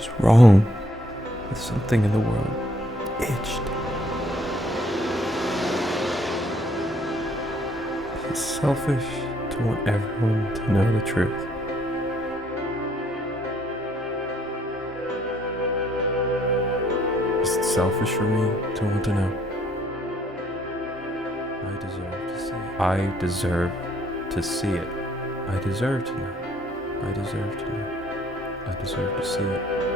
was wrong with something in the world. It itched. It's selfish to want everyone to know the truth. Is it selfish for me to want to know? I deserve to see it. I deserve to see it. I deserve to know. I deserve to know. I deserve to see it.